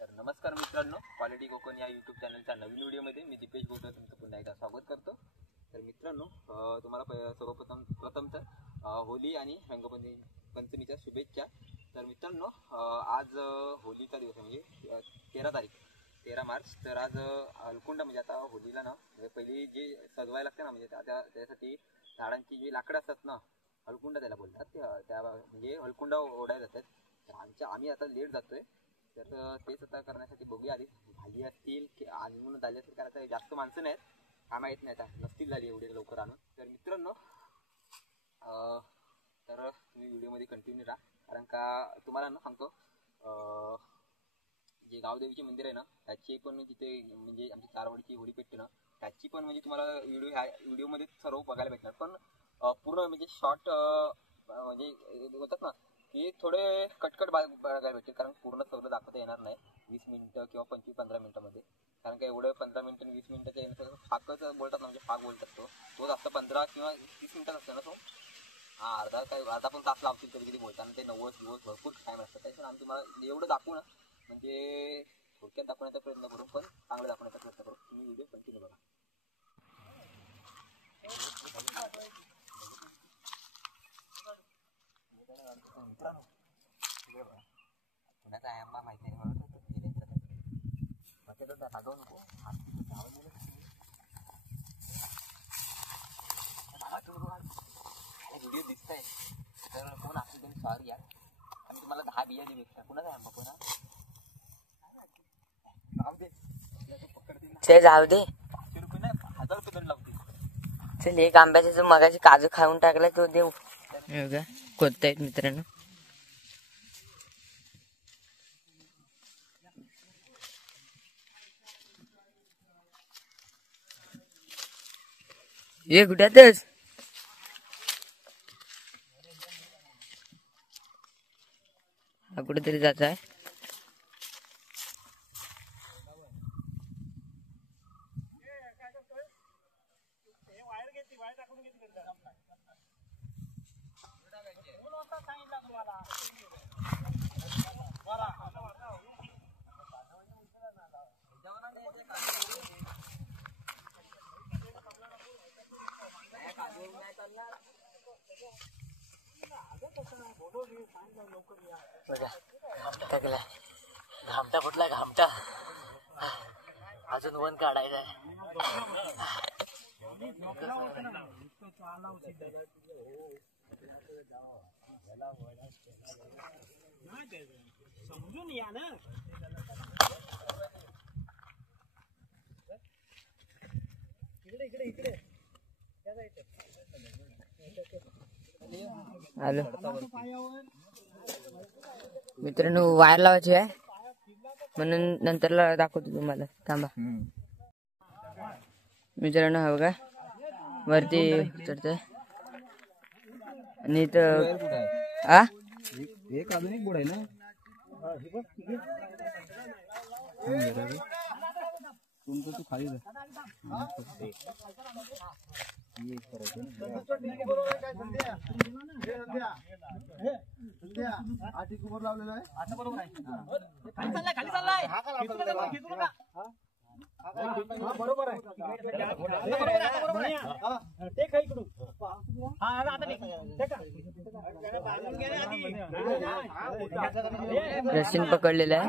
तर नमस्कार मित्रांनो, क्वालिटी कोकण या यूट्यूब चॅनलच्या नवीन व्हिडिओमध्ये मी दीपेश गोटे तुमचं पुन्हा एकदा स्वागत करतो. तर मित्रांनो, तुम्हाला सर्वप्रथम तर होली आणि रंगपंचमीच्या शुभेच्छा. तर मित्रांनो, आज होलीचा दिवस आहे, म्हणजे 13 मार्च. तर आज अलकुंडा, म्हणजे आता होलीला ना पहिली जे सजवायला लागते ना, म्हणजे आता त्यासाठी झाडांची जी लाकडं असतात ना, अलकुंडा त्याला बोलतात. त्या म्हणजे अलकुंडा ओढायला जातात. तर आम्ही आता लेट जातोय. तर तेच आता करण्यासाठी बघूया, आधी झाली असतील की आणि म्हणून झाली असेल, कारण आता जास्त माणसं नाहीत, काय माहीत नाही, आता नसतील झाली एवढे लवकर आणून. तर मित्रांनो, तर तुम्ही व्हिडिओमध्ये कंटिन्यू राहा, कारण का तुम्हाला ना सांगतो, जे गावदेवीचे मंदिर आहे ना, त्याची पण तिथे म्हणजे आमची चारवाडीची होळी पेटते ना, त्याची पण म्हणजे तुम्हाला व्हिडिओमध्ये सर्व बघायला भेटणार. पण पूर्ण म्हणजे शॉर्ट म्हणजे बोलतात ना की थोडे कटकट बघायला भेटते, कारण पूर्ण सगळं दाखवता येणार नाही 20 मिनिटं किंवा 25-15 मिनिटामध्ये. कारण का एवढं 15 मिनिटं आणि 20 मिनिटाच्या येण्याचं फाकच बोलतात ना, म्हणजे फाक बोलतात तो जास्त 15 किंवा 30 मिनिटात असतो ना तो. अर्धा पण तास लावतील कधी बोलताना, ते 90 दिवस भरपूर टाईम असतं. त्याच्यामुळे आम्ही तुम्हाला एवढं दाखवू ना, म्हणजे थोडक्यात दाखवण्याचा प्रयत्न करू, पण चांगलं दाखवण्याचा प्रयत्न करू. तुम्ही व्हिडिओ कंटिन्यू बघा. पुण्याचा आंबा माहिती नाही, रागवू नको. व्हिडिओ दिसत आहे तर कोण असेल तुम्ही सॉरी यार. आम्ही तुम्हाला 10 बिया दिली भेटतात. कुणाचा आंबा कोणा जाऊ दे, 500 रुपये नाही 1000 रुपये दंड लावते. चल एक आंब्याचा जो मगाशी काजू खाऊन टाकला तो देऊ. कोणता आहेत मित्रांनो, ये गुड्यातच हा कुठेतरी जात आहे. बघा घामटा कुठला घामटा, अजून वन काढायचा आहे. समजून या ना. इकडे आलो मित्रांनो, वायर लावायची आहे म्हणून नंतरला दाखवतो तुम्हाला, थांबा. मित्रांनो हा बघा वरती चढतंय आणि इथं एक अजून एक बुड आहे ना. तुमचं तू खाली लावलेला आहे. आता बरोबर आहे, खाली चाललाय बरोबर आहे. रशीन पकडलेला आहे.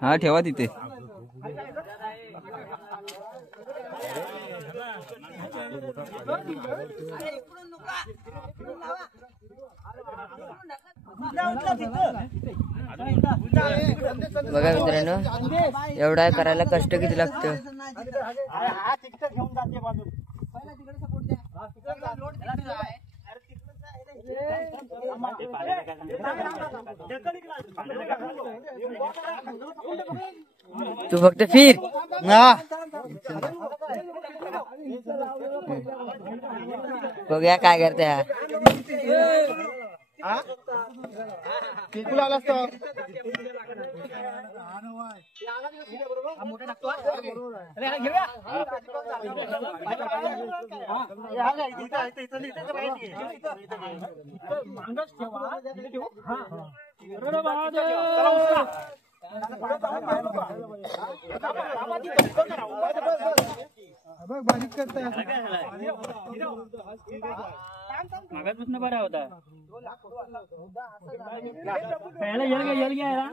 हा ठेवा तिथे. बघा मित्रांनो, एवढा करायला कष्ट किती लागतं. तू फक्त फिर बघूया काय करते हा बारीक करताय मागासपासून बरा होता पहिला यल घ्या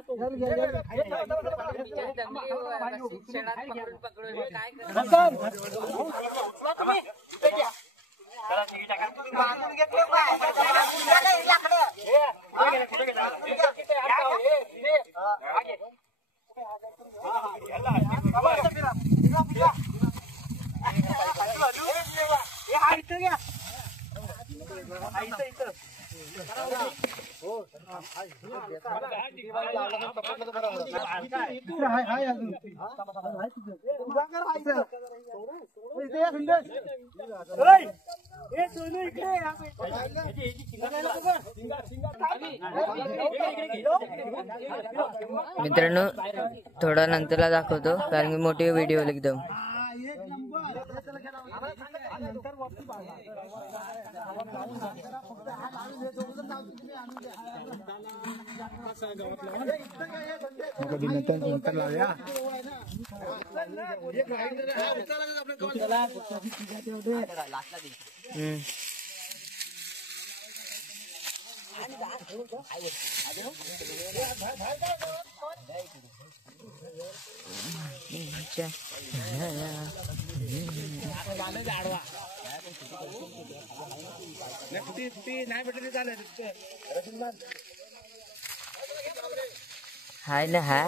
मित्रांनो थोडा नंतरला दाखवतो कारण की मोठी व्हिडिओ एकदम नंतर लावूया हाय ना हा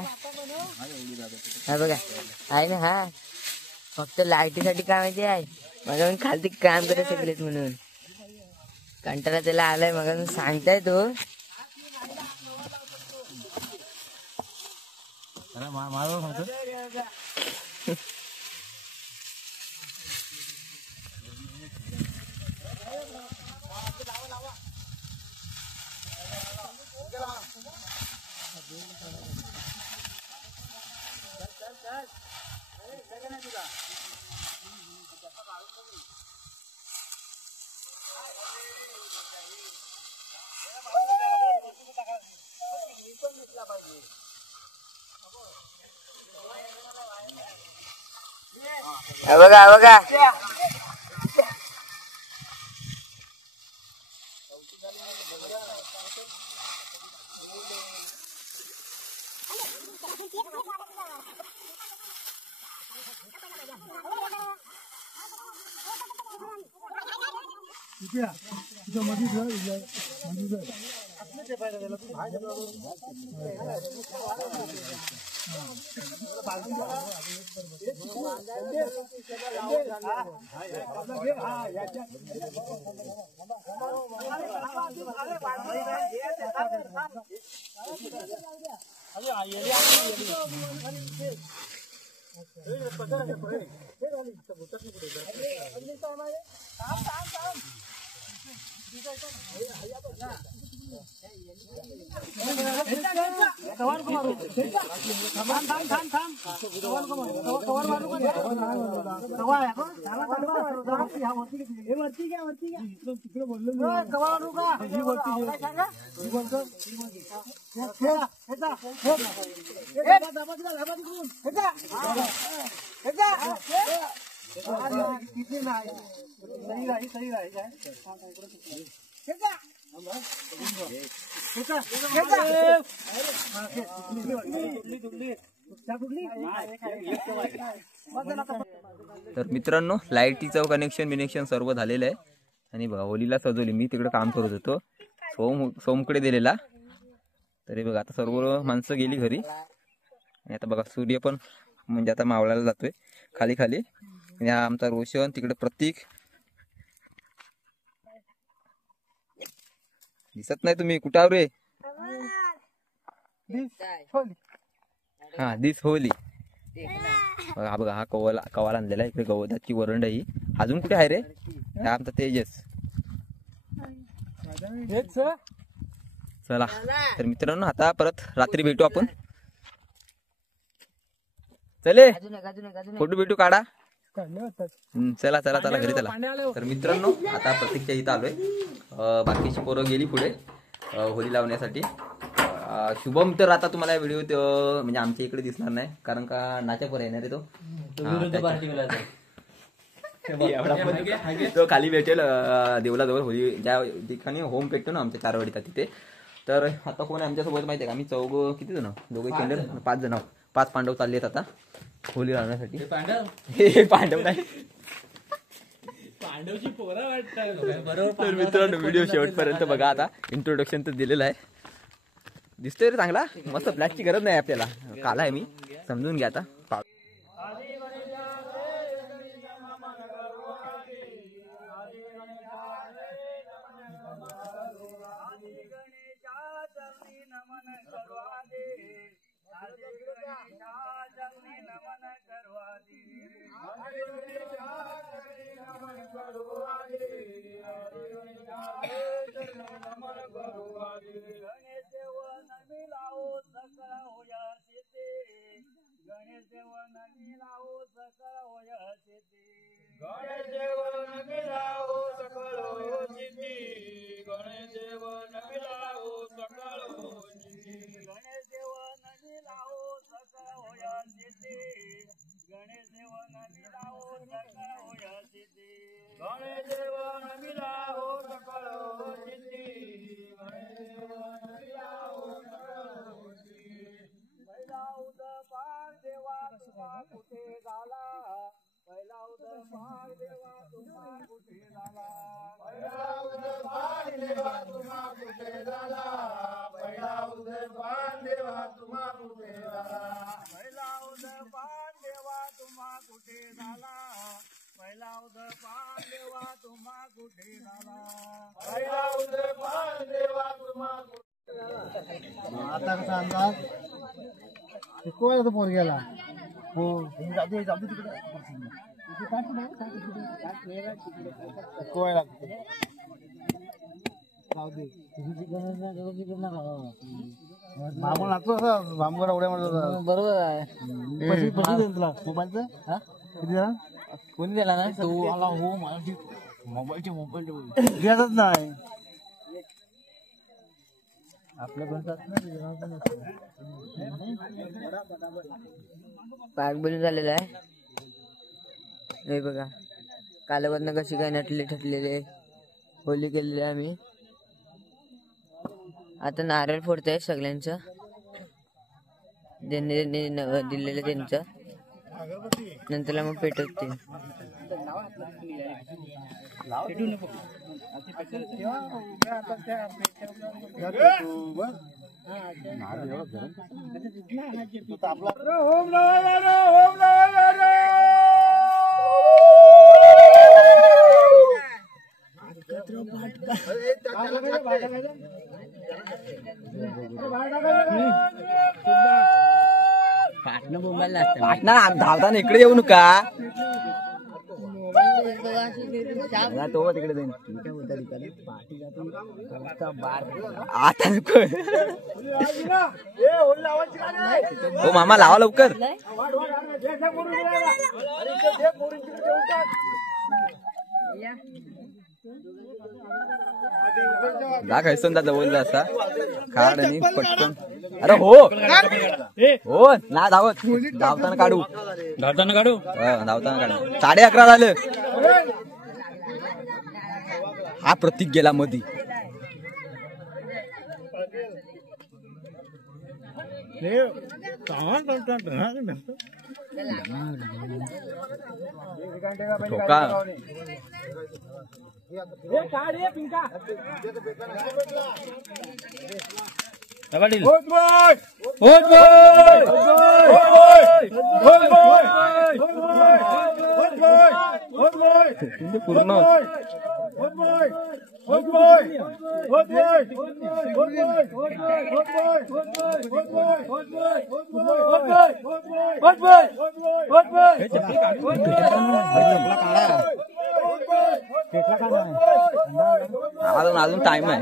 बघा आहे ना हा फक्त लाईटीसाठी काय माहिती आहे मग खालती काम करत सगळेच म्हणून कंटाळा त्याला आलाय मग सांगताय तो बघा बघा तर मित्रांनो लाईटीचं कनेक्शन सर्व झालेलं आहे आणि बघा होलीला सजवली. मी तिकडे काम करत होतो, सोमकडे दिलेला. तरी बघा आता सर्व माणसं गेली घरी आणि आता बघा सूर्य पण म्हणजे आता मावळायला जातोय खाली खाली. आणि हा आमचा रोशन, तिकडे प्रतीक दिसत नाही तुम्ही कुठं आहो रे? हा दिस होली. हा बघा हा कवाल आणलेला आहे. इकडे गवताची वरंड ही. अजून कुठे आहे रे? हा आमचा तेजस. चला तर मित्रांनो आता परत रात्री भेटू आपण. चले फोटो भेटू काढा. चला चला चला घरी चला. तर मित्रांनो आता प्रतीकच्या इथं आलोय. बाकीची पोरं गेली पुढे होली लावण्यासाठी. शुभम तर आता तुम्हाला व्हिडिओ म्हणजे आमच्या इकडे दिसणार नाही कारण का नाच्या पोर येणार आहे तो. तो खाली भेटेल देवलाजवळ होली ज्या ठिकाणी होम पेटतो ना आमच्या चारवाडीचा तिथे. तर आता कोण आहे आमच्यासोबत माहिती आहे का? आम्ही चौघ किती जण? दोघे केंद्र 5 जण. 5 पांडव चाललेत आता होली लावण्यासाठी. हे पांडव नाही पांडवची पोरं वाटतं. तर मित्रांनो व्हिडिओ शेवटपर्यंत बघा. आता इंट्रोडक्शन तर दिलेलं आहे. दिसतोय रे चांगला मस्त. फ्लॅशची गरज नाही आपल्याला. काला आहे मी समजून घ्या आता. आता कसा अंदाज शिकवायला तो पोर गेला. हो जाऊ जाऊ तिकडे शिकवायला जाऊ दे. मामून लागतो असं भामगड उड्या मारतो. बरोबर आहे. तुला मोबाईलचं किती दिला? कोणी दिला ना? तू आला हो माझी मोबाईलचे द्यायच नाही आपल्या पाक बनून झालेला आहे. हे बघा कालवरनं कशी काय नटले ठटलेले होली केलेली आहे आम्ही. आता नारळ फोडताय सगळ्यांचं ज्यांनी दिलेलं त्यांचं. नंतर मग पेटवते. पाटणा धावताना इकडे येऊ नका. तो तिकडे जाईन आता नको. हो मामा लावा लवकर. जा खायचं दादा बोल असा काढ आणि पटकन. अरे हो हो ना धावत धावताना काढू धावताना काढू धावताना काढू. 11:30 झालं. हा प्रतीक गेला मधी. पूर्ण अजून टाइम आहे.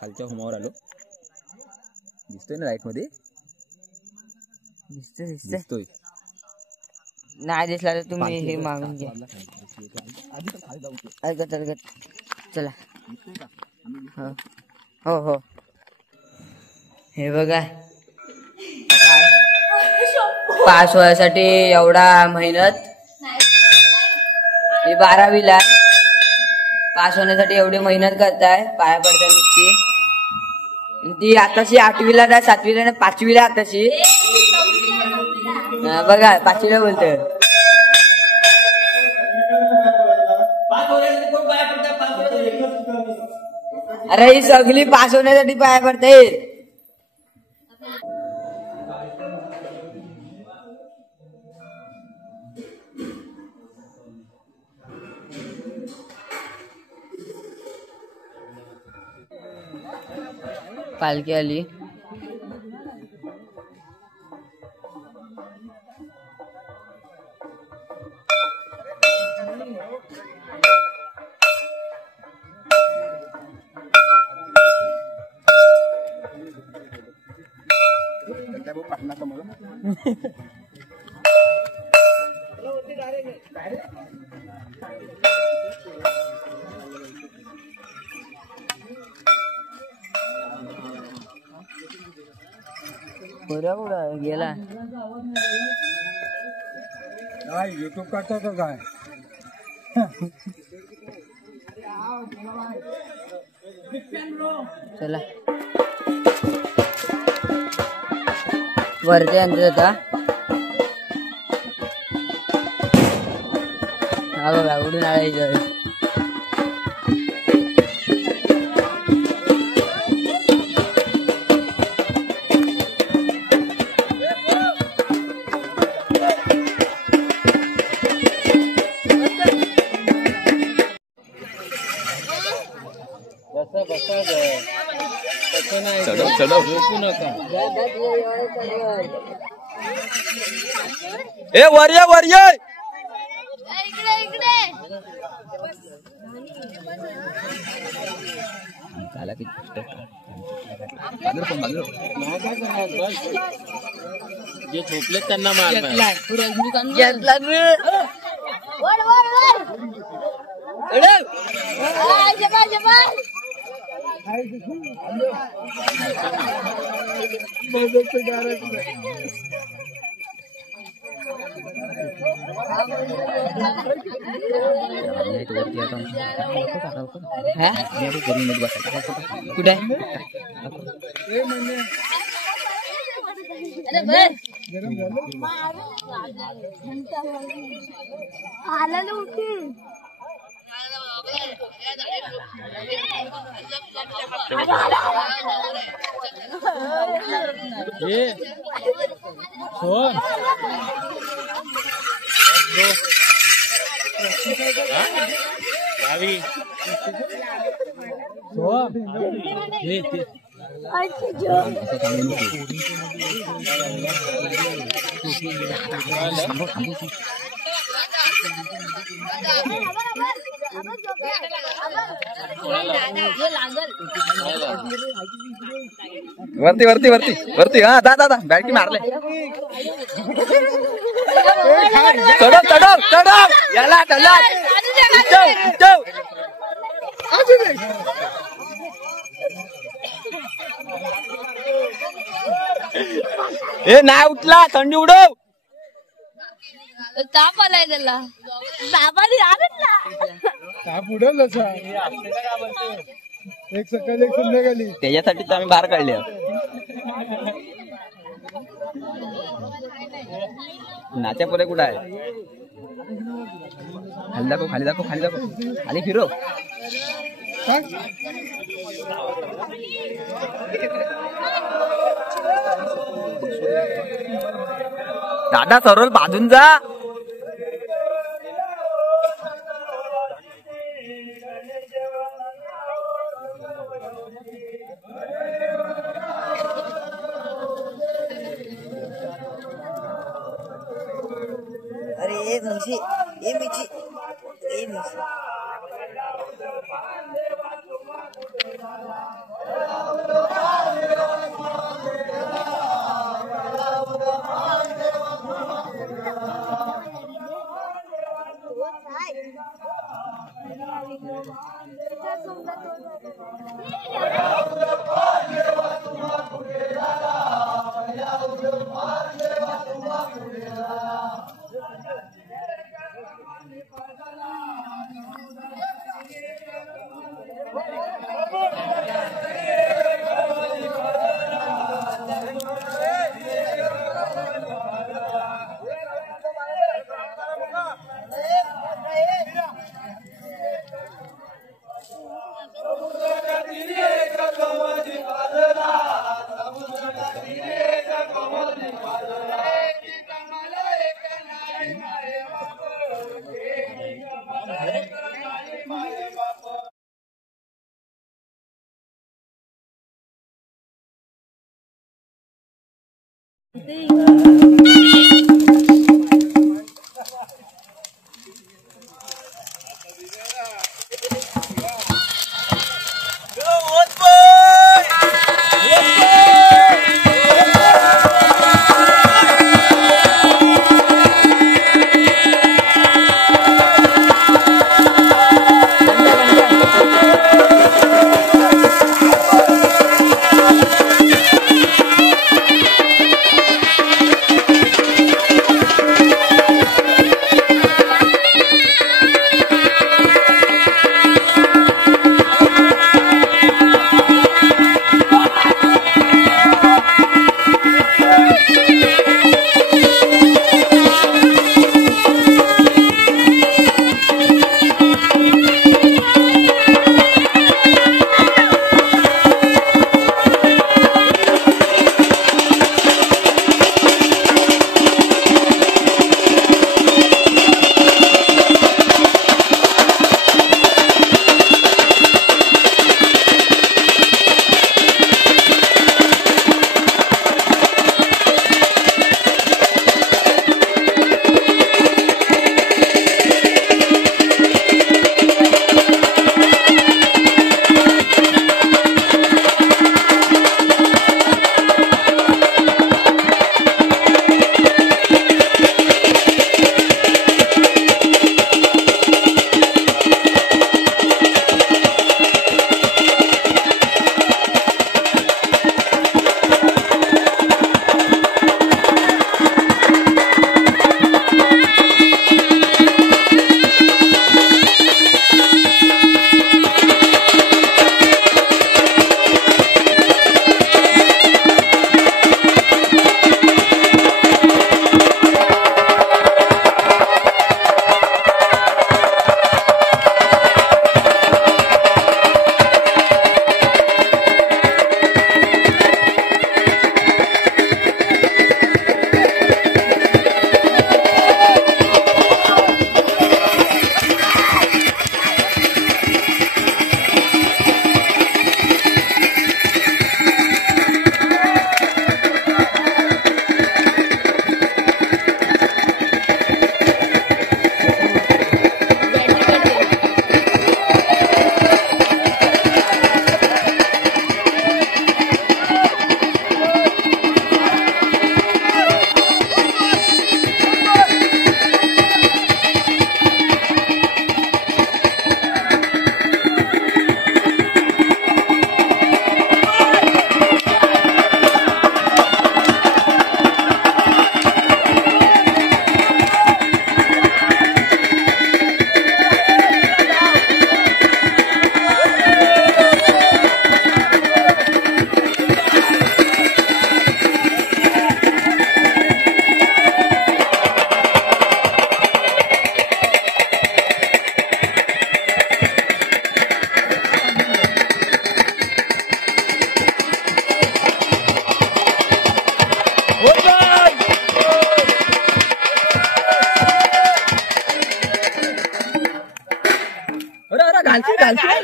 खालच्या होमावर आलो. दिसतोय ना लाईट मध्ये? दिसतोय. नाही दिसला तर तुम्ही हे मागून घ्या. चला. हो हो. हे बघा, पास व्हायसाठी एवढा मेहनत. ही 12वीला पास होण्यासाठी एवढी मेहनत करताय, पाया पडताय नुसती. ती आताशी 8वीला नाही, 7वीला नाही, 5वीला आताशी. बघा 5वीला बोलतोय. अरे ही सगळी पास होण्यासाठी पाया पडताय. पालखी आली. कुठं गेला? काय युट्यूब करतो का काय? चला वरती आणत होता. हा बघा उडून आणायचं. ए वर्या वर्या जे झोपले त्यांना मार. कुठे वरती वरती वरती वरती हा दादा बॅटरी मारले चढव चढव चढव याला ए नाही उठला थंडी उडव ताप आलाय त्याला तापाने आलंच ना ताप उडवलं एक सकाळी एक संध्याकाळी त्याच्यासाठी तर आम्ही बाहेर काढले नाच्या पुढे कुठं आहे खाली दाखव खाली दाखव खाली दाखव आणि फिरव दादा सरळ बाजून जा अरे ये म्हशी ये मिची ये म्हशी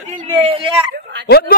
दिल मेऱ्या ओद्दू